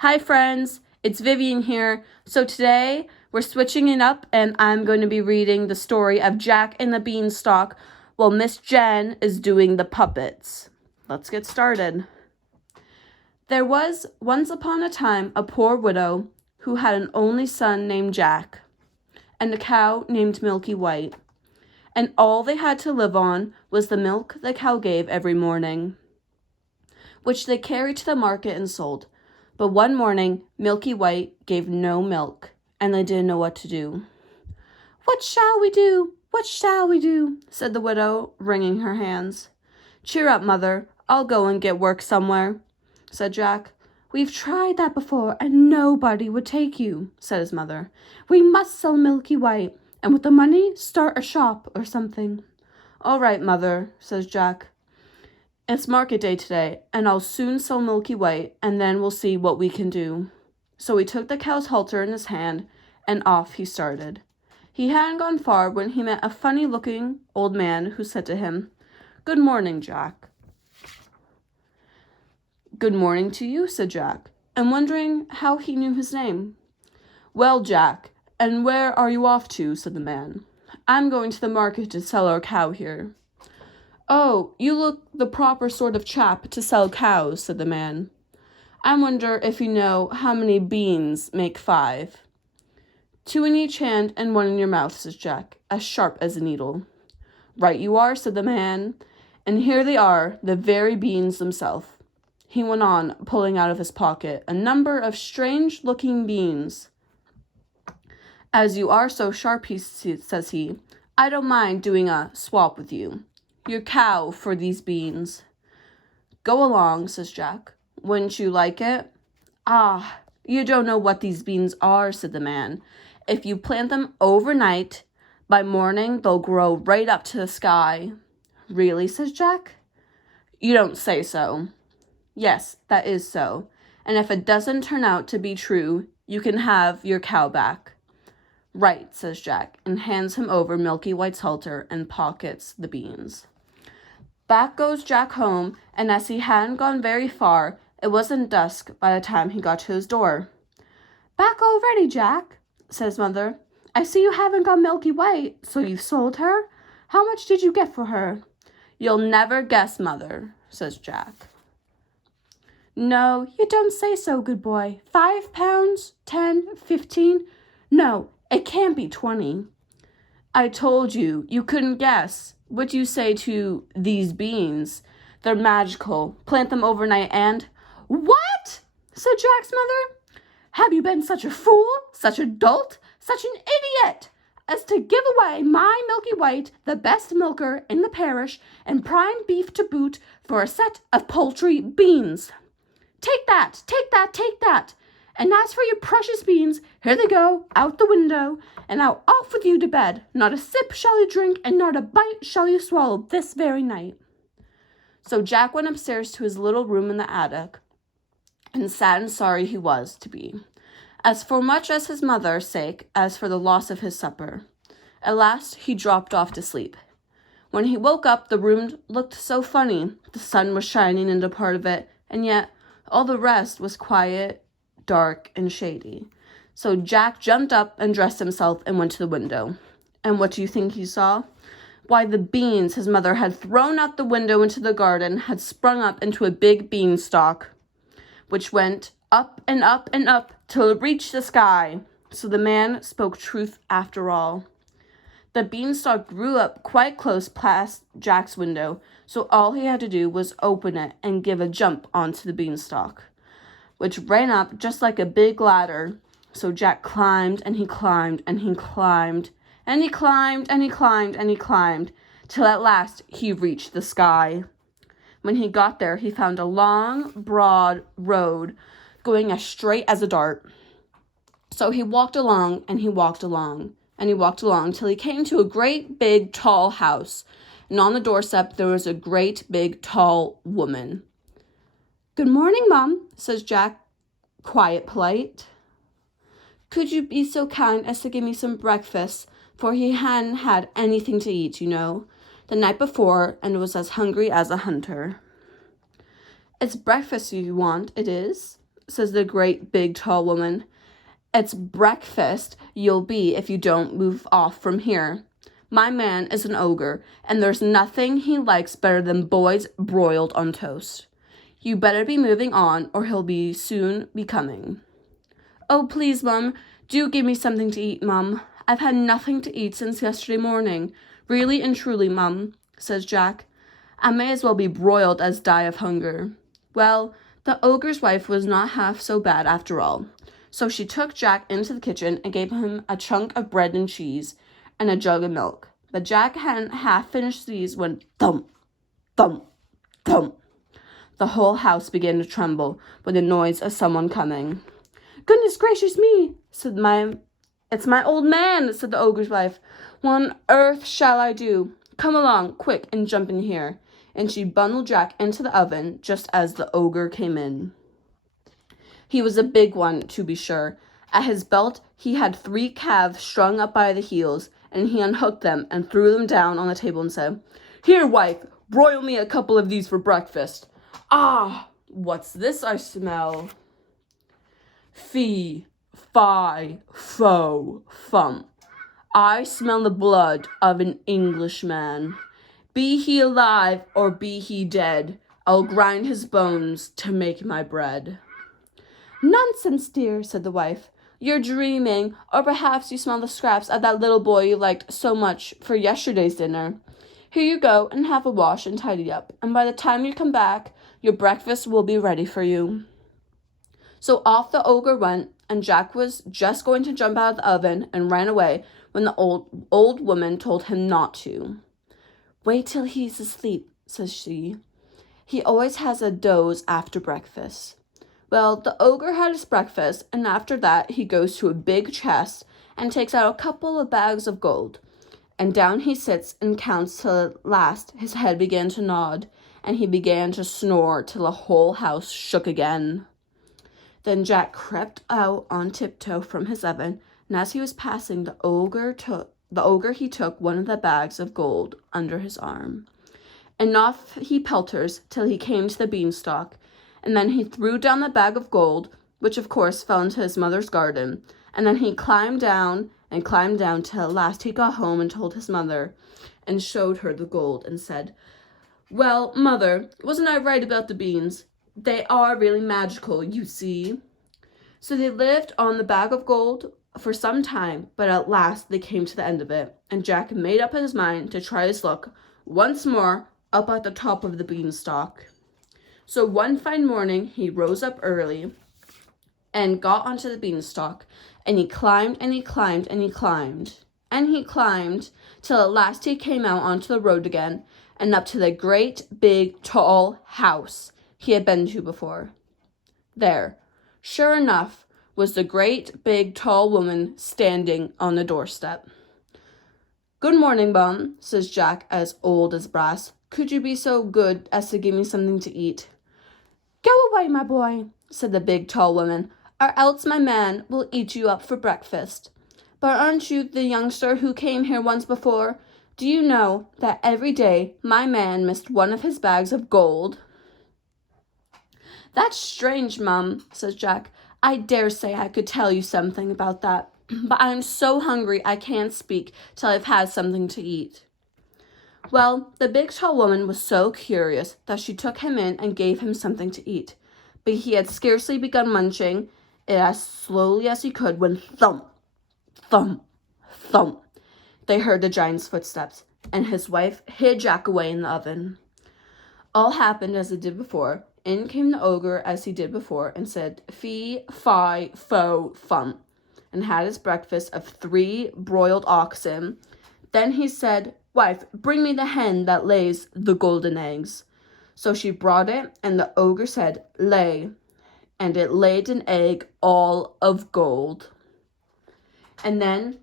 Hi friends, it's Vivian here. So today we're switching it up and I'm going to be reading the story of Jack and the Beanstalk while Miss Jen is doing the puppets. Let's get started. There was once upon a time a poor widow who had an only son named Jack and a cow named Milky White, and all they had to live on was the milk the cow gave every morning, which they carried to the market and sold. But one morning, Milky White gave no milk, and they didn't know what to do. "What shall we do? What shall we do?" said the widow, wringing her hands. "Cheer up, mother. I'll go and get work somewhere," said Jack. "We've tried that before, and nobody would take you," said his mother. "We must sell Milky White, and with the money, start a shop or something." "All right, mother," says Jack. "It's market day today, and I'll soon sell Milky White, and then we'll see what we can do." So he took the cow's halter in his hand, and off he started. He hadn't gone far when he met a funny-looking old man who said to him, "Good morning, Jack." "Good morning to you," said Jack, and wondering how he knew his name. "Well, Jack, and where are you off to?" said the man. "I'm going to the market to sell our cow here." "Oh, you look the proper sort of chap to sell cows," said the man. "I wonder if you know how many beans make 5. "2 in each hand and 1 in your mouth," says Jack, as sharp as a needle. "Right you are," said the man, "and here they are, the very beans themselves." He went on, pulling out of his pocket a number of strange-looking beans. "As you are so sharp," says he, "I don't mind doing a swap with you. Your cow for these beans." "Go along," says Jack. "Wouldn't you like it?" "Ah, you don't know what these beans are," said the man. "If you plant them overnight, by morning they'll grow right up to the sky." "Really?" says Jack. "You don't say so." "Yes, that is so. And if it doesn't turn out to be true, you can have your cow back." "Right," says Jack, and hands him over Milky White's halter and pockets the beans. Back goes Jack home, and as he hadn't gone very far, it wasn't dusk by the time he got to his door. "Back already, Jack?" says Mother. "I see you haven't got Milky White, so you've sold her? How much did you get for her?" "You'll never guess, Mother," says Jack. "No, you don't say so, good boy. 5 pounds? 10? 15? No, it can't be 20. "I told you, you couldn't guess. What do you say to these beans? They're magical. Plant them overnight and—" "What?" said Jack's mother. "Have you been such a fool, such a dolt, such an idiot, as to give away my Milky White, the best milker in the parish, and prime beef to boot, for a set of paltry beans? Take that, take that, take that! And as for your precious beans, here they go, out the window, and now off with you to bed. Not a sip shall you drink, and not a bite shall you swallow this very night." So Jack went upstairs to his little room in the attic, and sad and sorry he was to be, as for much as his mother's sake as for the loss of his supper. At last he dropped off to sleep. When he woke up, the room looked so funny. The sun was shining into part of it, and yet all the rest was quiet, dark, and shady. So Jack jumped up and dressed himself and went to the window. And what do you think he saw? Why, the beans his mother had thrown out the window into the garden had sprung up into a big beanstalk, which went up and up and up till it reached the sky. So the man spoke truth after all. The beanstalk grew up quite close past Jack's window, so all he had to do was open it and give a jump onto the beanstalk, which ran up just like a big ladder. So Jack climbed, and he climbed, and he climbed, and he climbed, and he climbed, and he climbed, till at last he reached the sky. When he got there, he found a long, broad road going as straight as a dart. So he walked along, and he walked along, and he walked along till he came to a great big tall house, and on the doorstep there was a great big tall woman. "Good morning, Mum," says Jack, quiet, polite. "Could you be so kind as to give me some breakfast, for he hadn't had anything to eat, you know, the night before, and was as hungry as a hunter." "It's breakfast you want, it is?" says the great big tall woman. It's breakfast you'll be if you don't move off from here. My man is an ogre, and there's nothing he likes better than boys broiled on toast. You better be moving on, or he'll soon be coming. Oh, please, Mum, do give me something to eat, Mum. I've had nothing to eat since yesterday morning. Really and truly, Mum, says Jack. I may as well be broiled as die of hunger. Well, the ogre's wife was not half so bad after all. So she took Jack into the kitchen and gave him a chunk of bread and cheese and a jug of milk. But Jack hadn't half finished these when thump, thump, thump. The whole house began to tremble with the noise of someone coming. Goodness gracious me, It's my old man, said the ogre's wife. What on earth shall I do? Come along, quick, and jump in here. And she bundled Jack into the oven just as the ogre came in. He was a big one, to be sure. At his belt he had 3 calves strung up by the heels, and he unhooked them and threw them down on the table and said, Here, wife, broil me a couple of these for breakfast. Ah, what's this I smell? Fee, fi, fo, fum. I smell the blood of an Englishman. Be he alive or be he dead, I'll grind his bones to make my bread. Nonsense, dear, said the wife. You're dreaming, or perhaps you smell the scraps of that little boy you liked so much for yesterday's dinner. Here you go and have a wash and tidy up, and by the time you come back, your breakfast will be ready for you. So off the ogre went, and Jack was just going to jump out of the oven and ran away when the old woman told him not to. Wait till he's asleep, says she. He always has a doze after breakfast. Well, the ogre had his breakfast, and after that he goes to a big chest and takes out a couple of bags of gold. And down he sits and counts till at last his head began to nod, and he began to snore till the whole house shook again. Then Jack crept out on tiptoe from his oven, and as he was passing, the ogre he took one of the bags of gold under his arm. And off he pelters till he came to the beanstalk, and then he threw down the bag of gold, which of course fell into his mother's garden, and then he climbed down till at last he got home and told his mother, and showed her the gold, and said, Well, Mother, wasn't I right about the beans? They are really magical, you see. So they lived on the bag of gold for some time, but at last they came to the end of it, and Jack made up his mind to try his luck once more up at the top of the beanstalk. So one fine morning he rose up early and got onto the beanstalk, and he climbed and he climbed and he climbed and he climbed till at last he came out onto the road again and up to the great big tall house he had been to before. There, sure enough, was the great big tall woman standing on the doorstep. Good morning, Bum, says Jack, as old as brass. Could you be so good as to give me something to eat? Go away, my boy, said the big tall woman, or else my man will eat you up for breakfast. But aren't you the youngster who came here once before? Do you know that every day my man missed one of his bags of gold? That's strange, Mum, says Jack. I dare say I could tell you something about that, but I'm so hungry I can't speak till I've had something to eat. Well, the big tall woman was so curious that she took him in and gave him something to eat, but he had scarcely begun munching it as slowly as he could when thump, thump, thump, they heard the giant's footsteps, and his wife hid Jack away in the oven. All happened as it did before. In came the ogre as he did before, and said, Fee, fi, fo, fum, and had his breakfast of 3 broiled oxen. Then he said, Wife, bring me the hen that lays the golden eggs. So she brought it, and the ogre said, Lay, and it laid an egg all of gold. And then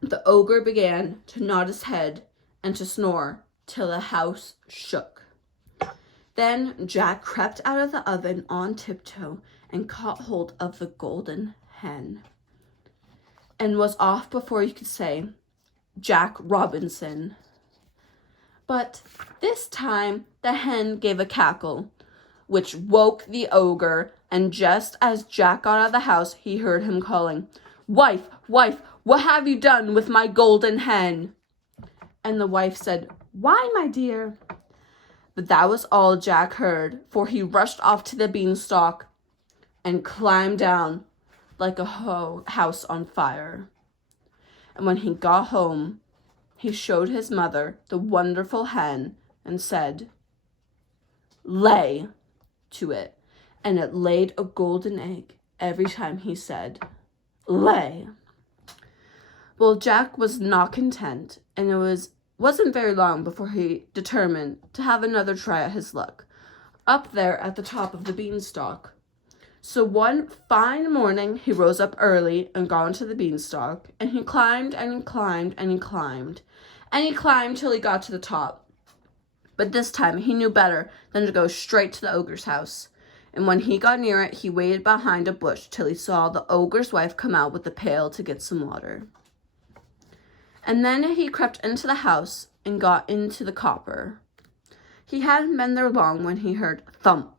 the ogre began to nod his head and to snore till the house shook. Then Jack crept out of the oven on tiptoe and caught hold of the golden hen, and was off before you could say, Jack Robinson. But this time the hen gave a cackle, which woke the ogre, And just as Jack got out of the house, he heard him calling, "Wife, wife, what have you done with my golden hen?" And the wife said, "Why, my dear?" But that was all Jack heard, for he rushed off to the beanstalk and climbed down like a house on fire. And when he got home, he showed his mother the wonderful hen and said, "Lay," to it. And it laid a golden egg every time he said, "Lay." Well, Jack was not content, and it wasn't very long before he determined to have another try at his luck, up there at the top of the beanstalk. So one fine morning, he rose up early and got onto the beanstalk, and he climbed and he climbed and he climbed, and he climbed till he got to the top. But this time, he knew better than to go straight to the ogre's house. And when he got near it, he waited behind a bush till he saw the ogre's wife come out with a pail to get some water. And then he crept into the house and got into the copper. He hadn't been there long when he heard thump,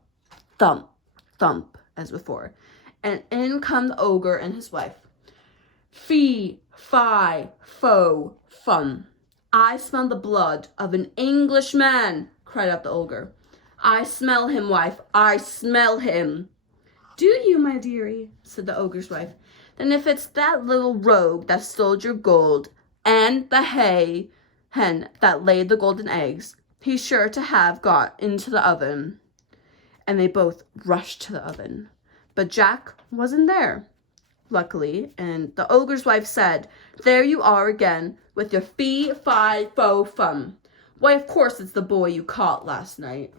thump, thump, as before. And in come the ogre and his wife. "Fee, fi, fo, fum. I smell the blood of an Englishman," cried out the ogre. "I smell him, wife, I smell him." "Do you, my dearie?" said the ogre's wife. "Then if it's that little rogue that stole your gold, and the hen that laid the golden eggs, he's sure to have got into the oven." And they both rushed to the oven. But Jack wasn't there, luckily, and the ogre's wife said, "There you are again, with your fee, fi, fo, fum. Why, of course it's the boy you caught last night,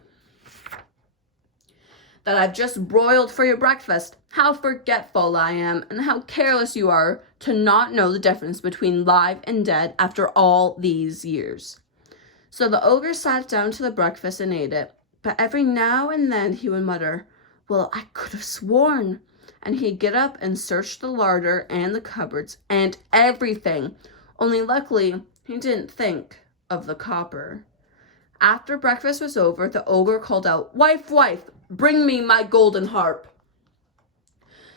that I've just broiled for your breakfast. How forgetful I am, and how careless you are to not know the difference between live and dead after all these years." So the ogre sat down to the breakfast and ate it, but every now and then he would mutter, "Well, I could have sworn," and he'd get up and search the larder and the cupboards and everything, only luckily he didn't think of the copper. After breakfast was over, the ogre called out, "Wife, wife, bring me my golden harp."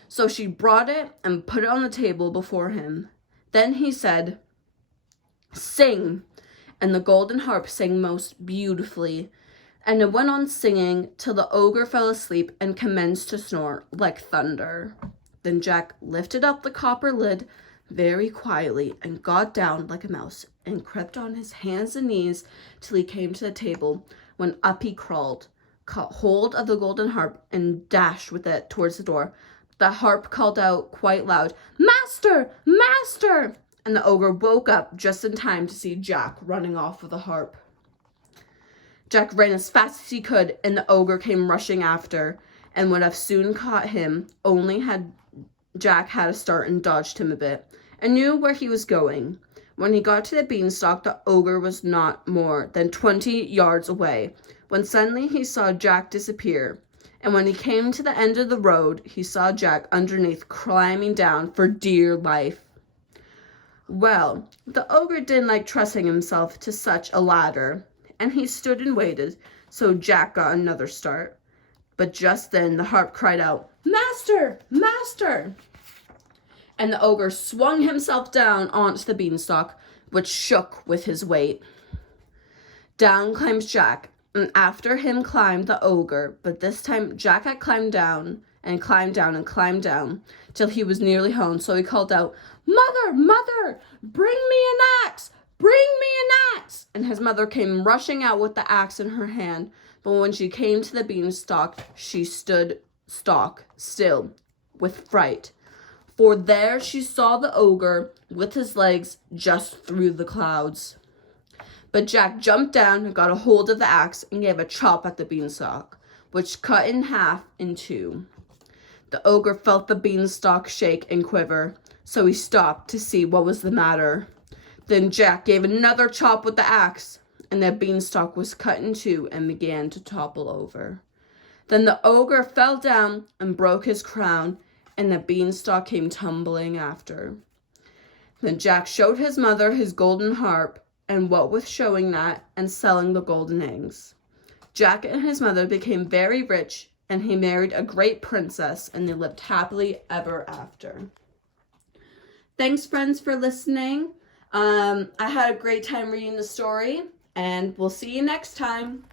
So she brought it and put it on the table before him. Then he said, "Sing," and the golden harp sang most beautifully, and it went on singing till the ogre fell asleep and commenced to snore like thunder. Then Jack lifted up the copper lid very quietly and got down like a mouse and crept on his hands and knees till he came to the table, when up he crawled, caught hold of the golden harp, and dashed with it towards the door. The harp called out quite loud, "Master! Master!" And the ogre woke up just in time to see Jack running off with the harp. Jack ran as fast as he could, and the ogre came rushing after, and would have soon caught him, only had Jack had a start and dodged him a bit, and knew where he was going. When he got to the beanstalk, the ogre was not more than 20 yards away, when suddenly he saw Jack disappear. And when he came to the end of the road, he saw Jack underneath climbing down for dear life. Well, the ogre didn't like trusting himself to such a ladder, and he stood and waited, so Jack got another start. But just then the harp cried out, "Master! Master!" And the ogre swung himself down onto the beanstalk, which shook with his weight. Down climbs Jack, and after him climbed the ogre, but this time Jack had climbed down and climbed down and climbed down till he was nearly home, so he called out, "Mother, mother, bring me an axe! Bring me an axe!" And his mother came rushing out with the axe in her hand, but when she came to the beanstalk, she stood stock still with fright, for there she saw the ogre with his legs just through the clouds. But Jack jumped down and got a hold of the axe and gave a chop at the beanstalk, which cut in half in two. The ogre felt the beanstalk shake and quiver, so he stopped to see what was the matter. Then Jack gave another chop with the axe, and the beanstalk was cut in two and began to topple over. Then the ogre fell down and broke his crown, and the beanstalk came tumbling after. Then Jack showed his mother his golden harp, and what with showing that and selling the golden eggs, Jack and his mother became very rich and he married a great princess, and they lived happily ever after. Thanks, friends, for listening. I had a great time reading the story, and we'll see you next time.